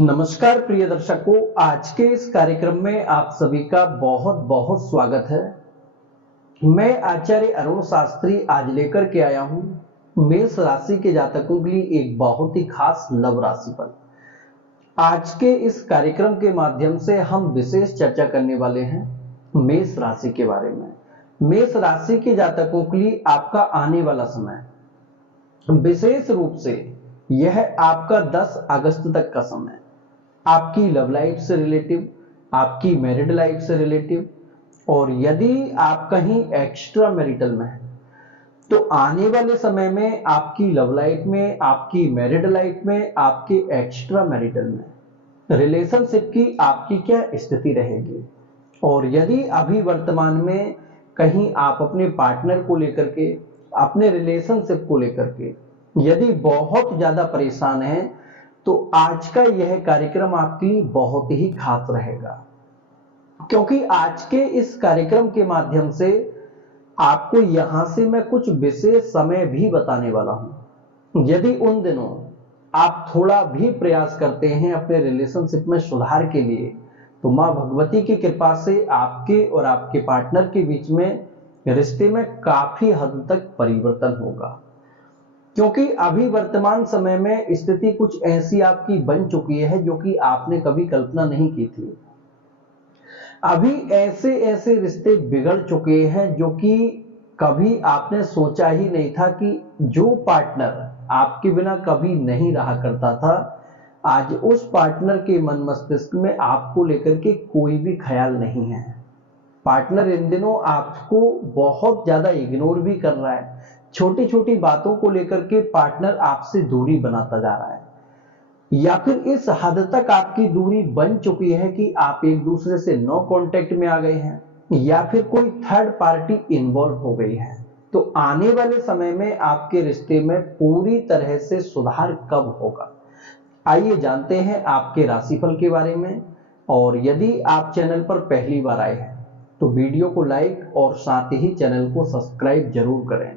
नमस्कार प्रिय दर्शकों, आज के इस कार्यक्रम में आप सभी का बहुत बहुत स्वागत है। मैं आचार्य अरुण शास्त्री आज लेकर के आया हूं मेष राशि के जातकों के लिए एक बहुत ही खास लव राशि पर। आज के इस कार्यक्रम के माध्यम से हम विशेष चर्चा करने वाले हैं मेष राशि के बारे में। मेष राशि के जातकों के लिए आपका आने वाला समय, विशेष रूप से यह आपका 10 अगस्त तक का समय आपकी लव लाइफ से रिलेटिव, आपकी मैरिड लाइफ से रिलेटिव, और यदि आप कहीं एक्स्ट्रा मैरिटल में हैं तो आने वाले समय में आपकी लव लाइफ में, आपकी मैरिड लाइफ में, आपके एक्स्ट्रा मैरिटल में रिलेशनशिप की आपकी क्या स्थिति रहेगी। और यदि अभी वर्तमान में कहीं आप अपने पार्टनर को लेकर के, अपने रिलेशनशिप को लेकर के यदि बहुत ज्यादा परेशान हैं तो आज का यह कार्यक्रम आपके लिए बहुत ही खास रहेगा, क्योंकि आज के इस कार्यक्रम के माध्यम से आपको यहां से मैं कुछ विशेष समय भी बताने वाला हूं। यदि उन दिनों आप थोड़ा भी प्रयास करते हैं अपने रिलेशनशिप में सुधार के लिए, तो मां भगवती की कृपा से आपके और आपके पार्टनर के बीच में रिश्ते में काफी हद तक परिवर्तन होगा। क्योंकि अभी वर्तमान समय में स्थिति कुछ ऐसी आपकी बन चुकी है जो कि आपने कभी कल्पना नहीं की थी। अभी ऐसे ऐसे रिश्ते बिगड़ चुके हैं जो कि कभी आपने सोचा ही नहीं था कि जो पार्टनर आपके बिना कभी नहीं रहा करता था, आज उस पार्टनर के मन मस्तिष्क में आपको लेकर के कोई भी ख्याल नहीं है। पार्टनर इन दिनों आपको बहुत ज्यादा इग्नोर भी कर रहा है। छोटी छोटी बातों को लेकर के पार्टनर आपसे दूरी बनाता जा रहा है, या फिर इस हद तक आपकी दूरी बन चुकी है कि आप एक दूसरे से नो कांटेक्ट में आ गए हैं, या फिर कोई थर्ड पार्टी इन्वॉल्व हो गई है। तो आने वाले समय में आपके रिश्ते में पूरी तरह से सुधार कब होगा, आइए जानते हैं आपके राशिफल के बारे में। और यदि आप चैनल पर पहली बार आए हैं तो वीडियो को लाइक और साथ ही चैनल को सब्सक्राइब जरूर करें।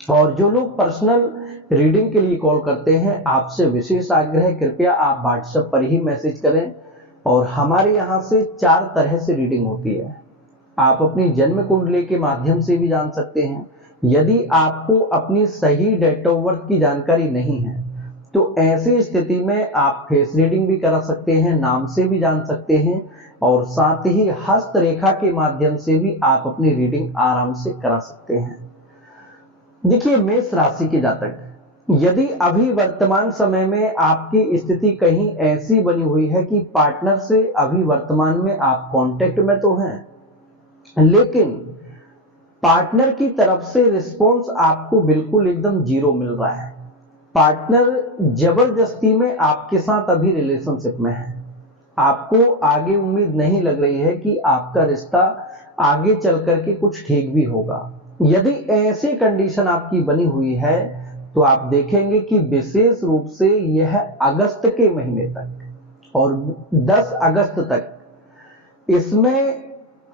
और जो लोग पर्सनल रीडिंग के लिए कॉल करते हैं, आपसे विशेष आग्रह, कृपया आप व्हाट्सएप पर ही मैसेज करें। और हमारे यहाँ से 4 तरह से रीडिंग होती है। आप अपनी जन्म कुंडली के माध्यम से भी जान सकते हैं। यदि आपको अपनी सही डेट ऑफ बर्थ की जानकारी नहीं है तो ऐसी स्थिति में आप फेस रीडिंग भी करा सकते हैं, नाम से भी जान सकते हैं, और साथ ही हस्तरेखा के माध्यम से भी आप अपनी रीडिंग आराम से करा सकते हैं। देखिए, मेष राशि के जातक, यदि अभी वर्तमान समय में आपकी स्थिति कहीं ऐसी बनी हुई है कि पार्टनर से अभी वर्तमान में आप कांटेक्ट में तो हैं, लेकिन पार्टनर की तरफ से रिस्पॉन्स आपको बिल्कुल एकदम जीरो मिल रहा है। पार्टनर जबरदस्ती में आपके साथ अभी रिलेशनशिप में है। आपको आगे उम्मीद नहीं लग रही है कि आपका रिश्ता आगे चल करके कुछ ठीक भी होगा। यदि ऐसी कंडीशन आपकी बनी हुई है तो आप देखेंगे कि विशेष रूप से यह अगस्त के महीने तक और 10 अगस्त तक इसमें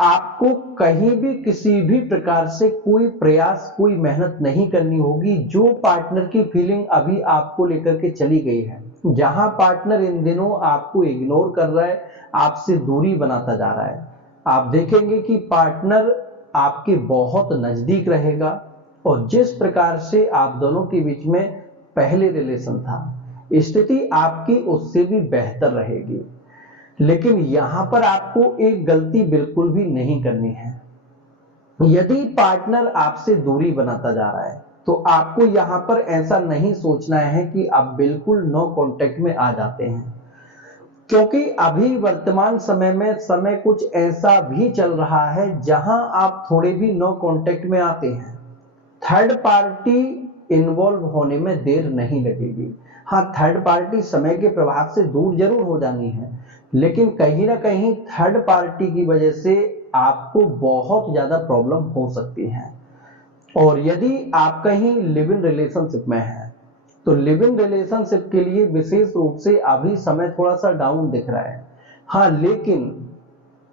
आपको कहीं भी किसी भी प्रकार से कोई प्रयास, कोई मेहनत नहीं करनी होगी। जो पार्टनर की फीलिंग अभी आपको लेकर के चली गई है, जहां पार्टनर इन दिनों आपको इग्नोर कर रहा है, आपसे दूरी बनाता जा रहा है, आप देखेंगे कि पार्टनर आपके बहुत नजदीक रहेगा। और जिस प्रकार से आप दोनों के बीच में पहले रिलेशन था, स्थिति आपकी उससे भी बेहतर रहेगी। लेकिन यहां पर आपको एक गलती बिल्कुल भी नहीं करनी है। यदि पार्टनर आपसे दूरी बनाता जा रहा है तो आपको यहां पर ऐसा नहीं सोचना है कि आप बिल्कुल नो कांटेक्ट में आ जाते हैं, क्योंकि अभी वर्तमान समय में समय कुछ ऐसा भी चल रहा है जहां आप थोड़े भी नो कांटेक्ट में आते हैं, थर्ड पार्टी इन्वॉल्व होने में देर नहीं लगेगी। हाँ, थर्ड पार्टी समय के प्रभाव से दूर जरूर हो जानी है, लेकिन कहीं ना कहीं थर्ड पार्टी की वजह से आपको बहुत ज्यादा प्रॉब्लम हो सकती है। और यदि आप कहीं लिव इन रिलेशनशिप में हैं तो लिव इन रिलेशनशिप के लिए विशेष रूप से अभी समय थोड़ा सा डाउन दिख रहा है। हाँ, लेकिन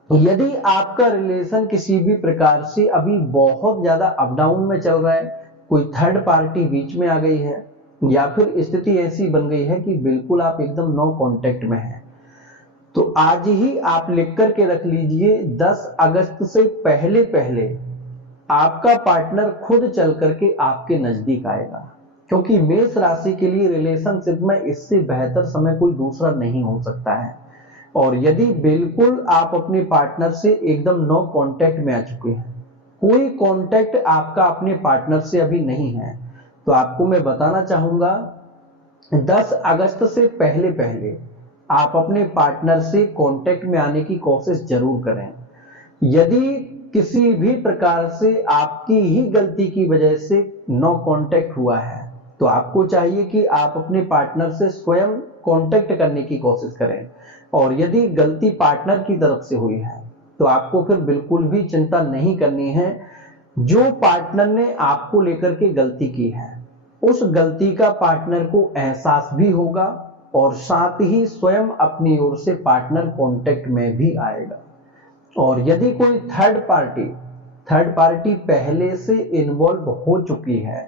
यदि आपका रिलेशन किसी भी प्रकार से अभी बहुत ज्यादा अप डाउन में चल रहा है, कोई थर्ड पार्टी बीच में आ गई है, या फिर स्थिति ऐसी बन गई है कि बिल्कुल आप एकदम नो कांटेक्ट में हैं, तो आज ही आप लिख करके रख लीजिए 10 अगस्त से पहले पहले आपका पार्टनर खुद चल करके आपके नजदीक आएगा। क्योंकि मेष राशि के लिए रिलेशनशिप में इससे बेहतर समय कोई दूसरा नहीं हो सकता है। और यदि बिल्कुल आप अपने पार्टनर से एकदम नो कांटेक्ट में आ चुके हैं, कोई कांटेक्ट आपका अपने पार्टनर से अभी नहीं है, तो आपको मैं बताना चाहूंगा 10 अगस्त से पहले पहले आप अपने पार्टनर से कांटेक्ट में आने की कोशिश जरूर करें। यदि किसी भी प्रकार से आपकी ही गलती की वजह से नो कांटेक्ट हुआ है, तो आपको चाहिए कि आप अपने पार्टनर से स्वयं कांटेक्ट करने की कोशिश करें। और यदि गलती पार्टनर की तरफ से हुई है, तो आपको फिर बिल्कुल भी चिंता नहीं करनी है। जो पार्टनर ने आपको लेकर के गलती की है, उस गलती का पार्टनर को एहसास भी होगा और साथ ही स्वयं अपनी ओर से पार्टनर कांटेक्ट में भी आएगा। और यदि कोई थर्ड पार्टी पहले से इन्वॉल्व हो चुकी है,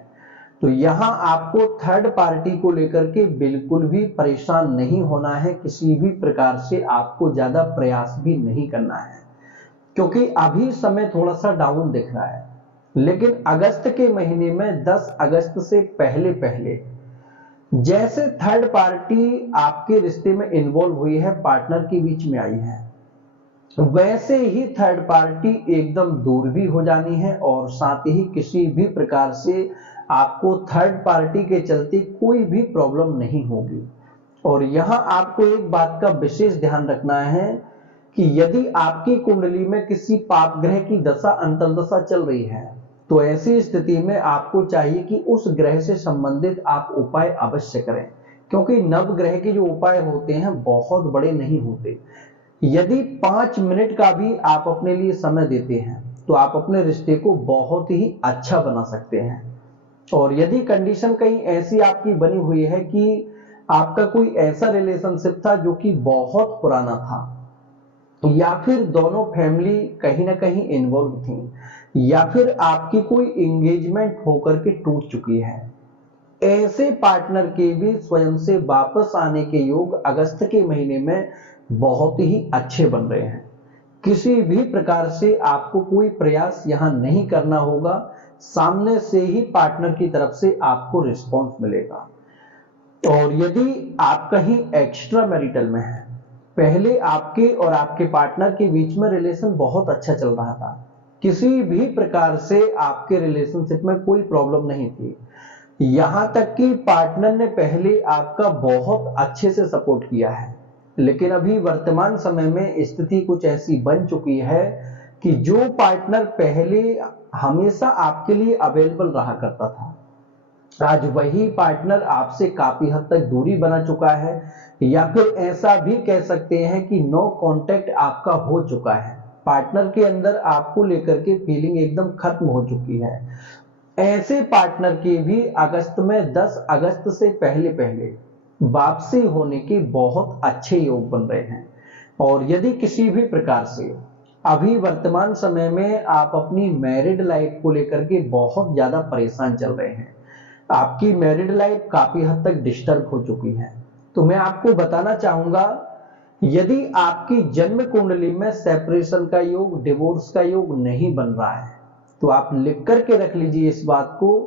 तो यहां आपको थर्ड पार्टी को लेकर के बिल्कुल भी परेशान नहीं होना है। किसी भी प्रकार से आपको ज्यादा प्रयास भी नहीं करना है, क्योंकि अभी समय थोड़ा सा डाउन दिख रहा है। लेकिन अगस्त के महीने में 10 अगस्त से पहले पहले जैसे थर्ड पार्टी आपके रिश्ते में इन्वॉल्व हुई है, पार्टनर के बीच में आई है, वैसे ही थर्ड पार्टी एकदम दूर भी हो जानी है। और साथ ही किसी भी प्रकार से आपको थर्ड पार्टी के चलते कोई भी प्रॉब्लम नहीं होगी। और यहां आपको एक बात का विशेष ध्यान रखना है कि यदि आपकी कुंडली में किसी पाप ग्रह की दशा अंतर्दशा चल रही है, तो ऐसी स्थिति में आपको चाहिए कि उस ग्रह से संबंधित आप उपाय अवश्य करें। क्योंकि नव ग्रह के जो उपाय होते हैं बहुत बड़े नहीं होते। यदि 5 मिनट का भी आप अपने लिए समय देते हैं, तो आप अपने रिश्ते को बहुत ही अच्छा बना सकते हैं। और यदि कंडीशन कहीं ऐसी आपकी बनी हुई है कि आपका कोई ऐसा रिलेशनशिप था जो कि बहुत पुराना था, या फिर दोनों फैमिली कहीं ना कहीं इन्वॉल्व थी, या फिर आपकी कोई एंगेजमेंट होकर के टूट चुकी है, ऐसे पार्टनर के भी स्वयं से वापस आने के योग अगस्त के महीने में बहुत ही अच्छे बन रहे हैं। किसी भी प्रकार से आपको कोई प्रयास यहां नहीं करना होगा, सामने से ही पार्टनर की तरफ से आपको रिस्पॉन्स मिलेगा। और यदि आप कहीं एक्स्ट्रा मैरिटल में हैं, पहले आपके और आपके पार्टनर के बीच में रिलेशन बहुत अच्छा चल रहा था, किसी भी प्रकार से आपके रिलेशनशिप में कोई प्रॉब्लम नहीं थी, यहां तक कि पार्टनर ने पहले आपका बहुत अच्छे से सपोर्ट किया है, लेकिन अभी वर्तमान समय में स्थिति कुछ ऐसी बन चुकी है कि जो पार्टनर पहले हमेशा आपके लिए अवेलेबल रहा करता था, आज वही पार्टनर आपसे काफी हद तक दूरी बना चुका है। या फिर ऐसा भी कह सकते हैं कि नो कांटेक्ट आपका हो चुका है। पार्टनर के अंदर आपको लेकर के फीलिंग एकदम खत्म हो चुकी है। ऐसे पार्टनर के भी अगस्त में 10 अगस्त से पहले पहले वापसी होने के बहुत अच्छे योग बन रहे हैं। और यदि किसी भी प्रकार से अभी वर्तमान समय में आप अपनी मैरिड लाइफ को लेकर के बहुत ज्यादा परेशान चल रहे हैं, आपकी मैरिड लाइफ काफी हद तक डिस्टर्ब हो चुकी है, तो मैं आपको बताना चाहूंगा, यदि आपकी जन्म कुंडली में सेपरेशन का योग, डिवोर्स का योग नहीं बन रहा है, तो आप लिख करके रख लीजिए इस बात को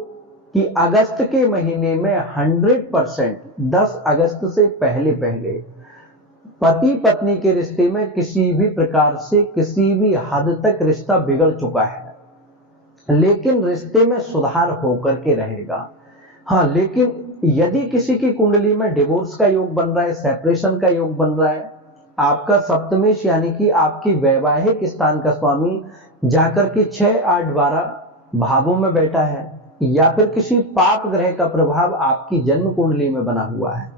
कि अगस्त के महीने में 100% 10 अगस्त से पहले पहले पति पत्नी के रिश्ते में किसी भी प्रकार से किसी भी हद तक रिश्ता बिगड़ चुका है, लेकिन रिश्ते में सुधार होकर के रहेगा। हाँ, लेकिन यदि किसी की कुंडली में डिवोर्स का योग बन रहा है, सेपरेशन का योग बन रहा है, आपका सप्तमेश यानी कि आपकी वैवाहिक स्थान का स्वामी जाकर के 6, 8, 12 भावों में बैठा है, या फिर किसी पाप ग्रह का प्रभाव आपकी जन्म कुंडली में बना हुआ है,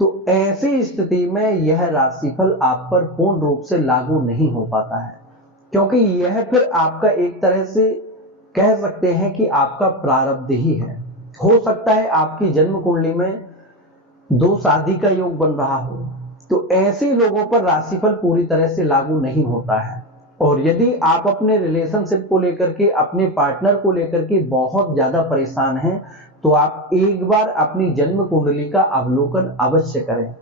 तो ऐसी स्थिति में यह राशिफल आप पर पूर्ण रूप से लागू नहीं हो पाता है। क्योंकि यह फिर आपका एक तरह से कह सकते हैं कि आपका प्रारब्ध ही है। हो सकता है आपकी जन्म कुंडली में 2 शादी का योग बन रहा हो, तो ऐसे लोगों पर राशिफल पूरी तरह से लागू नहीं होता है। और यदि आप अपने रिलेशनशिप को लेकर के, अपने पार्टनर को लेकर के बहुत ज्यादा परेशान हैं, तो आप एक बार अपनी जन्म कुंडली का अवलोकन अवश्य करें,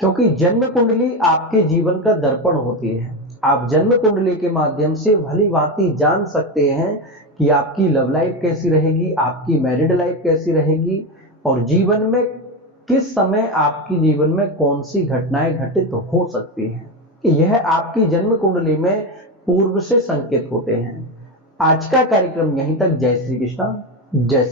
क्योंकि जन्म कुंडली आपके जीवन का दर्पण होती है। आप जन्म कुंडली के माध्यम से भली भांति जान सकते हैं कि आपकी लव लाइफ कैसी रहेगी, आपकी मैरिड लाइफ कैसी रहेगी, और जीवन में किस समय आपकी जीवन में कौन सी घटनाएं घटित हो सकती हैं। यह आपकी जन्म कुंडली में पूर्व से संकेत होते हैं। आज का कार्यक्रम यहीं तक। जय श्री कृष्णा। जय